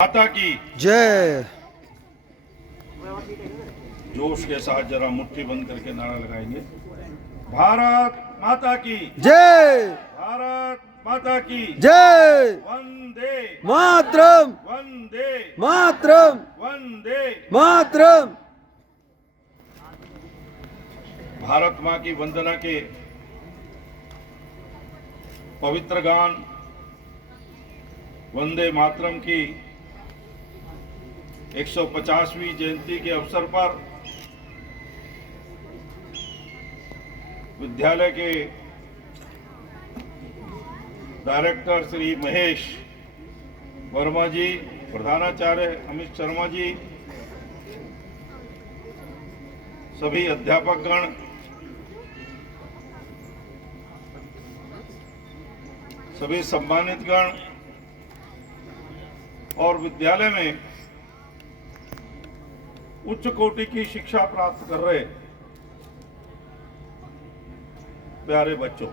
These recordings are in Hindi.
माता की जय। जोश के साथ जरा मुट्ठी बंद करके नारा लगाएंगे। भारत माता की जय। भारत माता की जय। वंदे मातरम। वंदे मातरम। वंदे। मातरम। भारत माँ की वंदना के पवित्र गान वंदे मातरम की 150वीं जयंती के अवसर पर विद्यालय के डायरेक्टर श्री महेश वर्मा जी, प्रधानाचार्य अमित शर्मा जी, सभी अध्यापकगण, सभी सम्मानित गण और विद्यालय में उच्च कोटि की शिक्षा प्राप्त कर रहे प्यारे बच्चों,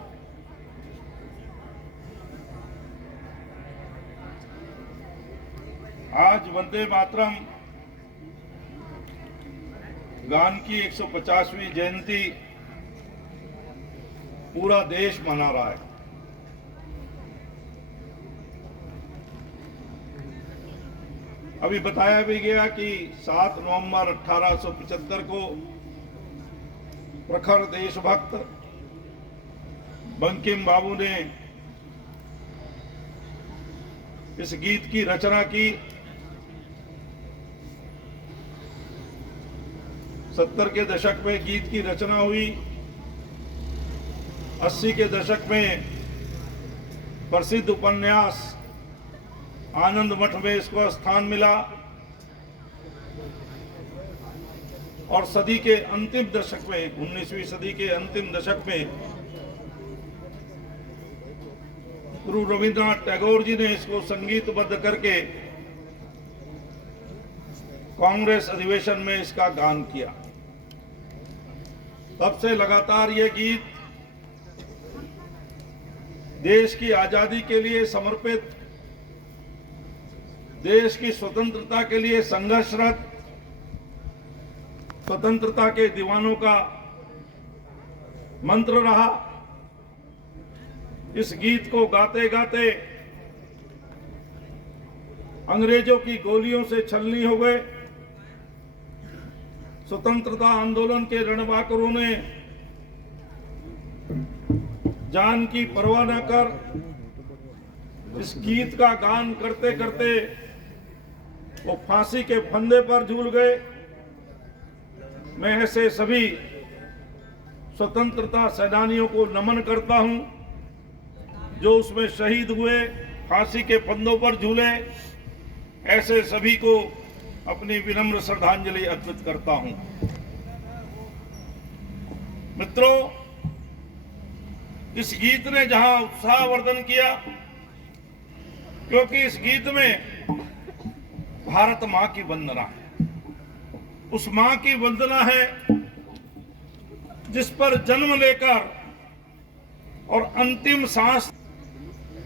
आज वंदे मातरम गान की 150वीं जयंती पूरा देश मना रहा है। अभी बताया भी गया कि 7 नवंबर 1875 को प्रखर देशभक्त बंकिम बाबू ने इस गीत की रचना की। 70 के दशक में गीत की रचना हुई। 80 के दशक में प्रसिद्ध उपन्यास आनंद मठ में इसको स्थान मिला और सदी के अंतिम दशक में 19वीं सदी के अंतिम दशक में गुरु रविंद्रनाथ टैगोर जी ने इसको संगीतबद्ध करके कांग्रेस अधिवेशन में इसका गान किया। तब से लगातार ये गीत देश की आजादी के लिए समर्पित, देश की स्वतंत्रता के लिए संघर्षरत, स्वतंत्रता के दीवानों का मंत्र रहा। इस गीत को गाते गाते अंग्रेजों की गोलियों से छलनी हो गए। स्वतंत्रता आंदोलन के रणबांकुरों ने जान की परवाह न कर इस गीत का गान करते करते वो फांसी के फंदे पर झूल गए। मैं ऐसे सभी स्वतंत्रता सेनानियों को नमन करता हूं जो उसमें शहीद हुए, फांसी के फंदों पर झूले। ऐसे सभी को अपनी विनम्र श्रद्धांजलि अर्पित करता हूं। मित्रों, इस गीत ने जहां उत्साहवर्धन किया, क्योंकि इस गीत में भारत मां की वंदना है। उस मां की वंदना है जिस पर जन्म लेकर और अंतिम सांस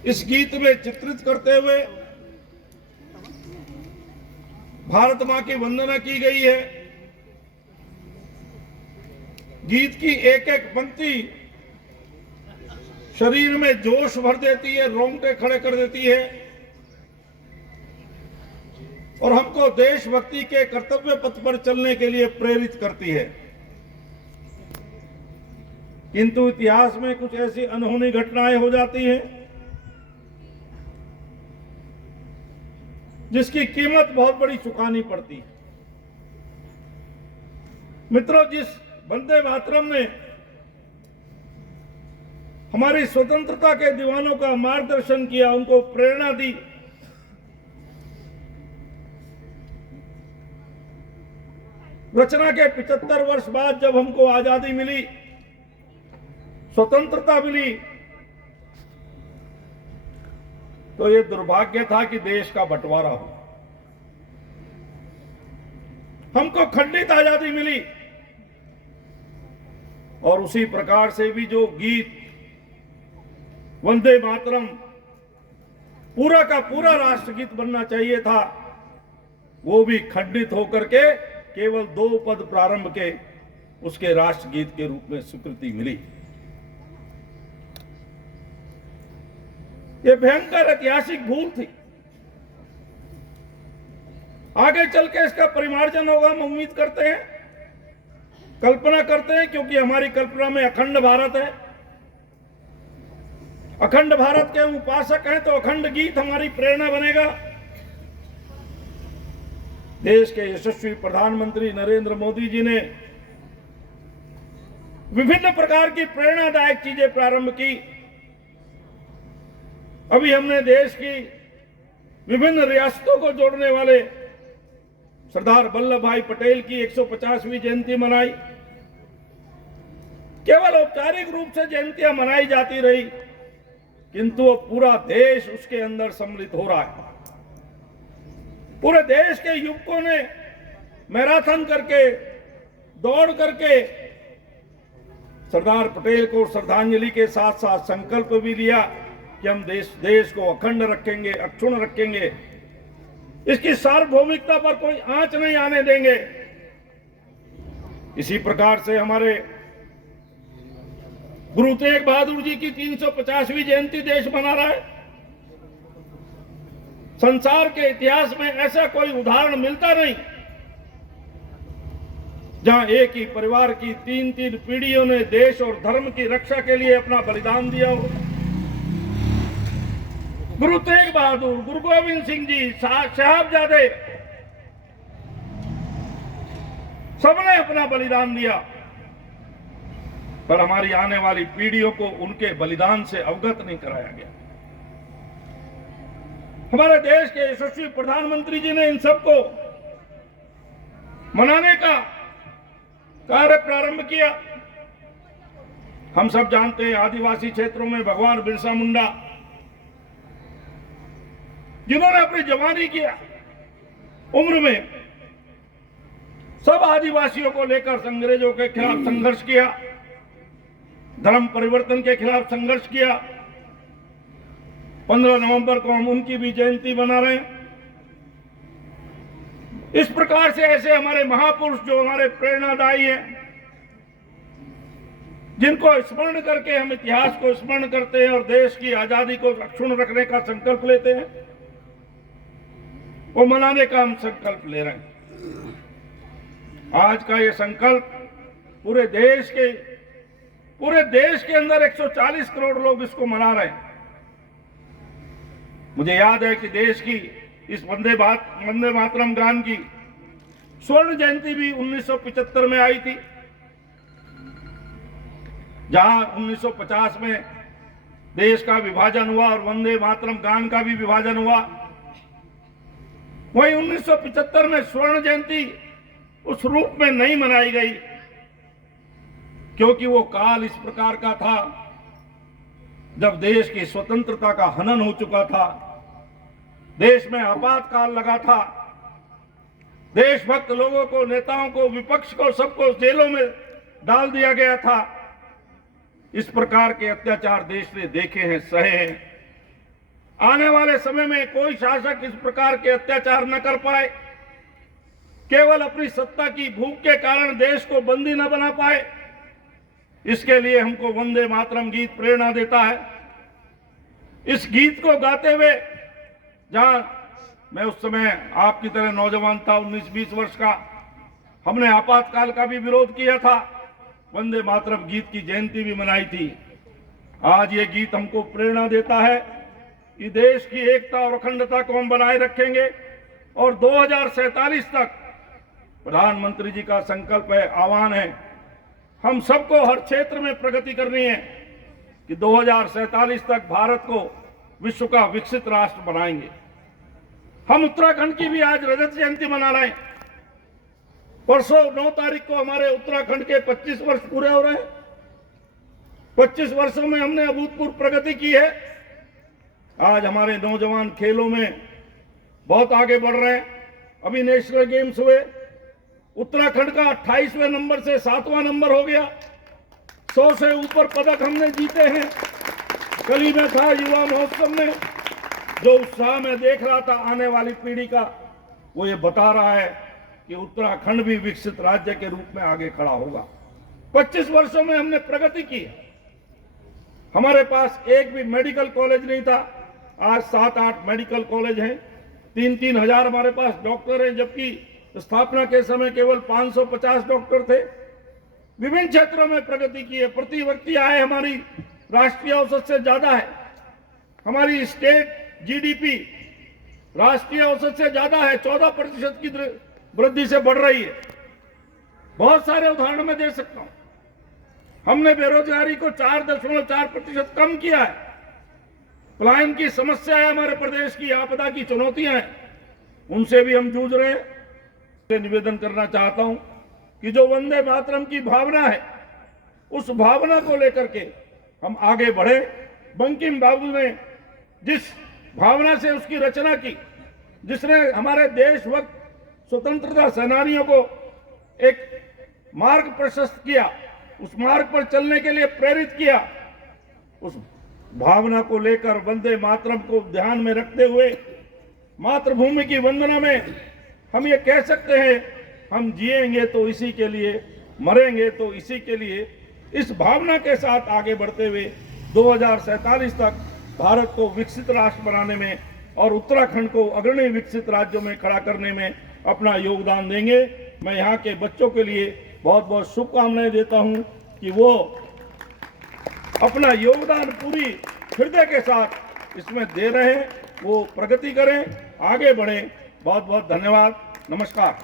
इस गीत में चित्रित करते हुए भारत मां की वंदना की गई है। गीत की एक एक पंक्ति शरीर में जोश भर देती है, रोंगटे खड़े कर देती है और हमको देशभक्ति के कर्तव्य पथ पर चलने के लिए प्रेरित करती है। किंतु इतिहास में कुछ ऐसी अनहोनी घटनाएं हो जाती हैं जिसकी कीमत बहुत बड़ी चुकानी पड़ती है। मित्रों, जिस वंदे मातरम ने हमारी स्वतंत्रता के दीवानों का मार्गदर्शन किया, उनको प्रेरणा दी, रचना के 75 वर्ष बाद जब हमको आजादी मिली, स्वतंत्रता मिली, तो ये दुर्भाग्य था कि देश का बंटवारा हो। हमको खंडित आजादी मिली और उसी प्रकार से भी जो गीत वंदे मातरम पूरा का पूरा राष्ट्रगीत बनना चाहिए था, वो भी खंडित होकर के केवल 2 पद प्रारंभ के उसके राष्ट्रगीत के रूप में स्वीकृति मिली। ये भयंकर ऐतिहासिक भूल थी। आगे चल के इसका परिमार्जन होगा, हम उम्मीद करते हैं, कल्पना करते हैं, क्योंकि हमारी कल्पना में अखंड भारत है। अखंड भारत के हम उपासक हैं, तो अखंड गीत हमारी प्रेरणा बनेगा। देश के यशस्वी प्रधानमंत्री नरेंद्र मोदी जी ने विभिन्न प्रकार की प्रेरणादायक चीजें प्रारंभ की। अभी हमने देश की विभिन्न रियासतों को जोड़ने वाले सरदार वल्लभ भाई पटेल की 150वीं जयंती मनाई। केवल औपचारिक रूप से जयंतियां मनाई जाती रही, किंतु अब पूरा देश उसके अंदर सम्मिलित हो रहा है। पूरे देश के युवकों ने मैराथन करके, दौड़ करके सरदार पटेल को श्रद्धांजलि के साथ साथ संकल्प भी लिया कि हम देश को अखंड रखेंगे, अक्षुण्ण रखेंगे, इसकी सार्वभौमिकता पर कोई आंच नहीं आने देंगे। इसी प्रकार से हमारे गुरु तेग बहादुर जी की 350वीं जयंती देश मना रहा है। संसार के इतिहास में ऐसा कोई उदाहरण मिलता नहीं जहां एक ही परिवार की 3-3 पीढ़ियों ने देश और धर्म की रक्षा के लिए अपना बलिदान दिया हो। गुरु तेग बहादुर, गुरु गोविंद सिंह जी, साहबजादे, सबने अपना बलिदान दिया, पर हमारी आने वाली पीढ़ियों को उनके बलिदान से अवगत नहीं कराया गया। हमारे देश के यशस्वी प्रधानमंत्री जी ने इन सबको मनाने का कार्य प्रारंभ किया। हम सब जानते हैं, आदिवासी क्षेत्रों में भगवान बिरसा मुंडा, जिन्होंने अपनी जवानी किया उम्र में, सब आदिवासियों को लेकर अंग्रेजों के खिलाफ संघर्ष किया, धर्म परिवर्तन के खिलाफ संघर्ष किया। 15 नवंबर को हम उनकी भी जयंती मना रहे हैं। इस प्रकार से ऐसे हमारे महापुरुष जो हमारे प्रेरणादायी हैं, जिनको स्मरण करके हम इतिहास को स्मरण करते हैं और देश की आजादी को अक्षुण्ण रखने का संकल्प लेते हैं, वो मनाने का हम संकल्प ले रहे हैं। आज का ये संकल्प पूरे देश के अंदर 140 करोड़ लोग इसको मना रहे हैं। मुझे याद है कि देश की इस वंदे मातरम गान की स्वर्ण जयंती भी 1975 में आई थी, जहां 1950 में देश का विभाजन हुआ और वंदे मातरम गान का भी विभाजन हुआ। वहीं 1975 में स्वर्ण जयंती उस रूप में नहीं मनाई गई, क्योंकि वो काल इस प्रकार का था जब देश की स्वतंत्रता का हनन हो चुका था, देश में आपातकाल लगा था, देशभक्त लोगों को, नेताओं को, विपक्ष को, सबको जेलों में डाल दिया गया था। इस प्रकार के अत्याचार देश ने देखे हैं, सहे हैं। आने वाले समय में कोई शासक इस प्रकार के अत्याचार न कर पाए, केवल अपनी सत्ता की भूख के कारण देश को बंदी न बना पाए, इसके लिए हमको वंदे मातरम गीत प्रेरणा देता है। इस गीत को गाते हुए, जहां मैं उस समय आपकी तरह नौजवान था, 19-20 वर्ष का, हमने आपातकाल का भी विरोध किया था, वंदे मातरम गीत की जयंती भी मनाई थी। आज ये गीत हमको प्रेरणा देता है कि देश की एकता और अखंडता को हम बनाए रखेंगे और 2047 तक प्रधानमंत्री जी का संकल्प है, आह्वान है, हम सबको हर क्षेत्र में प्रगति करनी है कि 2047 तक भारत को विश्व का विकसित राष्ट्र बनाएंगे। हम उत्तराखंड की भी आज रजत जयंती मना रहे हैं। परसों 9 तारीख को हमारे उत्तराखंड के 25 वर्ष पूरे हो रहे हैं। 25 वर्षों में हमने अभूतपूर्व प्रगति की है। आज हमारे नौजवान खेलों में बहुत आगे बढ़ रहे हैं। अभी नेशनल गेम्स हुए, उत्तराखंड का 28वें नंबर से 7वां नंबर हो गया। 100 से ऊपर पदक हमने जीते हैं। कल ही में था युवा महोत्सव में, जो उत्साह में देख रहा था आने वाली पीढ़ी का, वो ये बता रहा है कि उत्तराखंड भी विकसित राज्य के रूप में आगे खड़ा होगा। 25 वर्षों में हमने प्रगति की। हमारे पास एक भी मेडिकल कॉलेज नहीं था, आज 7-8 मेडिकल कॉलेज हैं। 3-3 हजार हमारे पास डॉक्टर हैं, जबकि स्थापना के समय केवल 550 डॉक्टर थे। विभिन्न क्षेत्रों में प्रगति की है। प्रति व्यक्ति आय हमारी राष्ट्रीय औसत से ज्यादा है। हमारी स्टेट जीडीपी राष्ट्रीय औसत से ज्यादा है, 14% की वृद्धि से बढ़ रही है। बहुत सारे उदाहरण मैं दे सकता हूं। हमने बेरोजगारी को 4.4% कम किया है। पलायन की समस्या है हमारे प्रदेश की, आपदा की चुनौतियां हैं, उनसे भी हम जूझ रहे हैं। निवेदन करना चाहता हूं कि जो वंदे मातरम की भावना है, उस भावना को लेकर के हम आगे बढ़े। बंकिम बाबू ने जिस भावना से उसकी रचना की, जिसने हमारे देशभक्त स्वतंत्रता सेनानियों को एक मार्ग प्रशस्त किया, उस मार्ग पर चलने के लिए प्रेरित किया, उस भावना को लेकर वंदे मातरम को ध्यान में रखते हुए मातृभूमि की वंदना में हम ये कह सकते हैं, हम जिएंगे तो इसी के लिए, मरेंगे तो इसी के लिए। इस भावना के साथ आगे बढ़ते हुए 2047 तक भारत को विकसित राष्ट्र बनाने में और उत्तराखंड को अग्रणी विकसित राज्यों में खड़ा करने में अपना योगदान देंगे। मैं यहाँ के बच्चों के लिए बहुत बहुत शुभकामनाएं देता हूँ कि वो अपना योगदान पूरी हृदय के साथ इसमें दे रहे हैं, वो प्रगति करें, आगे बढ़ें। बहुत बहुत धन्यवाद। नमस्कार।